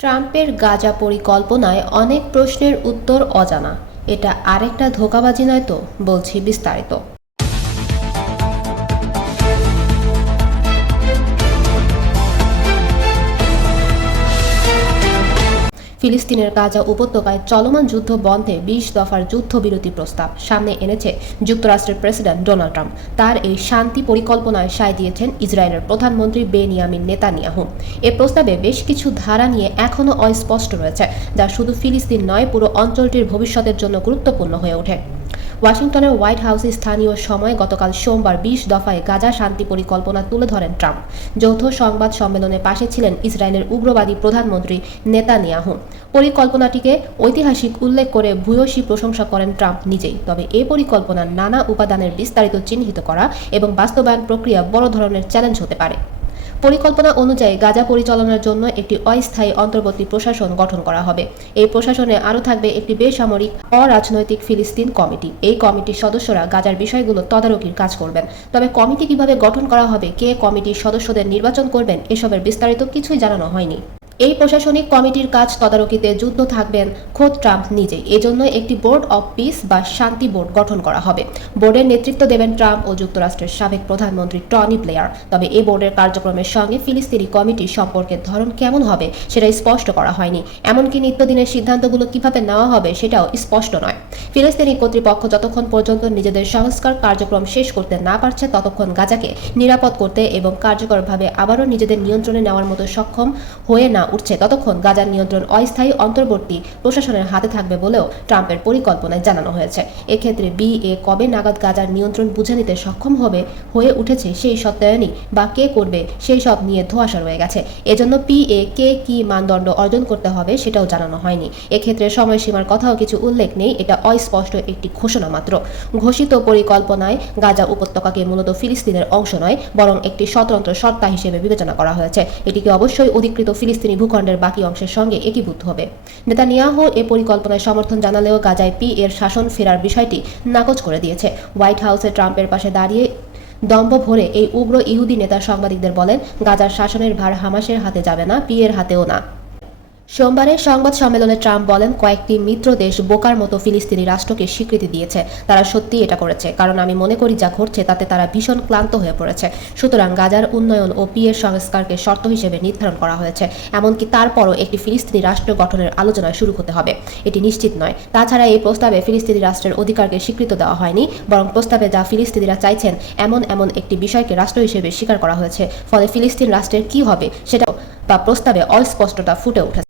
ট্রাম্পের গাজা পরিকল্পনায় অনেক প্রশ্নের উত্তর অজানা। এটা আরেকটা ধোকাবাজি নয় তো বলছি বিস্তারিত। ফিলিস্তিনের গাজা উপত্যকায় চলমান যুদ্ধ বন্ধে বিশ দফার যুদ্ধবিরতি প্রস্তাব সামনে এনেছে যুক্তরাষ্ট্রের প্রেসিডেন্ট ডোনাল্ড ট্রাম্প। তার এই শান্তি পরিকল্পনায় সায় দিয়েছেন ইসরায়েলের প্রধানমন্ত্রী বেনিয়ামিন নেতানিয়াহু। এ প্রস্তাবে বেশ কিছু ধারা নিয়ে এখনও অস্পষ্ট রয়েছে, যা শুধু ফিলিস্তিন নয়, পুরো অঞ্চলটির ভবিষ্যতের জন্য গুরুত্বপূর্ণ হয়ে ওঠে। ওয়াশিংটনের হোয়াইট হাউসে স্থানীয় সময় গতকাল সোমবার বিশ দফায় গাজা শান্তি পরিকল্পনা তুলে ধরেন ট্রাম্প। যৌথ সংবাদ সম্মেলনে পাশে ছিলেন ইসরায়েলের উগ্রবাদী প্রধানমন্ত্রী নেতানিয়াহু। পরিকল্পনাটিকে ঐতিহাসিক উল্লেখ করে ভূয়সী প্রশংসা করেন ট্রাম্প নিজেই। তবে এ পরিকল্পনার নানা উপাদানের বিস্তারিত চিহ্নিত করা এবং বাস্তবায়ন প্রক্রিয়া বড় ধরনের চ্যালেঞ্জ হতে পারে। পরিকল্পনা অনুযায়ী গাজা পরিচালনার জন্য একটি অস্থায়ী অন্তর্বর্তী প্রশাসন গঠন করা হবে। এই প্রশাসনে আরও থাকবে একটি বেসামরিক, অরাজনৈতিক ফিলিস্তিন কমিটি। এই কমিটির সদস্যরা গাজার বিষয়গুলো তদারকির কাজ করবেন। তবে কমিটি কীভাবে গঠন করা হবে, কে কমিটির সদস্যদের নির্বাচন করবেন, এসবের বিস্তারিত কিছুই জানানো হয়নি। এই প্রশাসনিক কমিটির কাজ তদারকিতে যুদ্ধ থাকবেন খোদ ট্রাম্প নিজেই। এজন্য একটি বোর্ড অব পিস বা শান্তি বোর্ড গঠন করা হবে। বোর্ডের নেতৃত্ব দেবেন ট্রাম্প ও যুক্তরাষ্ট্রের সাবেক প্রধানমন্ত্রী টনি প্লেয়ার তবে এই বোর্ডের কার্যক্রমের সঙ্গে ফিলিস্তিনি কমিটির সম্পর্কের ধরন কেমন হবে সেটা স্পষ্ট করা হয়নি। এমনকি নিত্যদিনের সিদ্ধান্তগুলো কীভাবে নেওয়া হবে সেটাও স্পষ্ট নয়। ফিলিস্তিনি কর্তৃপক্ষ যতক্ষণ পর্যন্ত নিজেদের সংস্কার কার্যক্রম শেষ করতে না পারছে, ততক্ষণ গাজাকে নিরাপদ করতে এবং কার্যকরভাবে আবারও নিজেদের নিয়ন্ত্রণে নেওয়ার মতো সক্ষম হয়ে না উঠছে ততক্ষণ গাজার নিয়ন্ত্রণ অস্থায়ী অন্তর্বর্তী প্রশাসনের হাতে থাকবে বলেও ট্রাম্পের পরিকল্পনায় জানানো হয়েছে। এক্ষেত্রে বিএ কবে নাগাদ গাজার নিয়ন্ত্রণ বুঝে নিতে সক্ষম হবে হয়ে উঠেছে সেই সত্যায়নই বা কে করবে সেই সব নিয়ে ধোঁয়াশা রয়ে গেছে। এজন্য পিএ কে কি মানদণ্ড অর্জন করতে হবে সেটাও জানানো হয়নি। এক্ষেত্রে সময়সীমার কথাও কিছু উল্লেখ নেই, এটা অস্পষ্ট একটি ঘোষণা মাত্র। ঘোষিত পরিকল্পনায় গাজা উপত্যকাকে মূলত ফিলিস্তিনের অংশ নয়, বরং একটি স্বতন্ত্র সত্তা হিসেবে বিবেচনা করা হয়েছে। এটিকে অবশ্যই অধিকৃত ফিলিস্তিনি ভূখণ্ডের বাকি অংশের সঙ্গে একীভূত হবে। নেতানিয়াহু এ পরিকল্পনায় সমর্থন জানালেও গাজায় পি এর শাসন ফেরার বিষয়টি নাকচ করে দিয়েছে। হোয়াইট হাউসে ট্রাম্পের পাশে দাঁড়িয়ে দম্ভ ভরে এই উগ্র ইহুদি নেতা সাংবাদিকদের বলেন, গাজার শাসনের ভার হামাসের হাতে যাবে না, পি এর হাতেও না। সোমবারের সংবাদ সম্মেলনে ট্রাম্প বলেন, কয়েকটি মিত্র দেশ বোকার মতো ফিলিস্তিনি রাষ্ট্রকে স্বীকৃতি দিয়েছে। তারা সত্যি এটা করেছে, কারণ আমি মনে করি যা ঘটছে তাতে তারা ভীষণ ক্লান্ত হয়ে পড়েছে। সুতরাং গাজার উন্নয়ন ও পিয়ের সংস্কারকে শর্ত হিসেবে নির্ধারণ করা হয়েছে, এমনকি তারপরও একটি ফিলিস্তিনি রাষ্ট্র গঠনের আলোচনা শুরু হতে হবে। এটি নিশ্চিত নয়। তাছাড়া এই প্রস্তাবে ফিলিস্তিনি রাষ্ট্রের অধিকারকে স্বীকৃত দেওয়া হয়নি, বরং প্রস্তাবে যা ফিলিস্তিনিরা চাইছেন, এমন এমন একটি বিষয়কে রাষ্ট্র হিসেবে স্বীকার করা হয়েছে। ফলে ফিলিস্তিন রাষ্ট্রের কি হবে সেটা বা প্রস্তাবে অস্পষ্টতা ফুটে উঠেছে।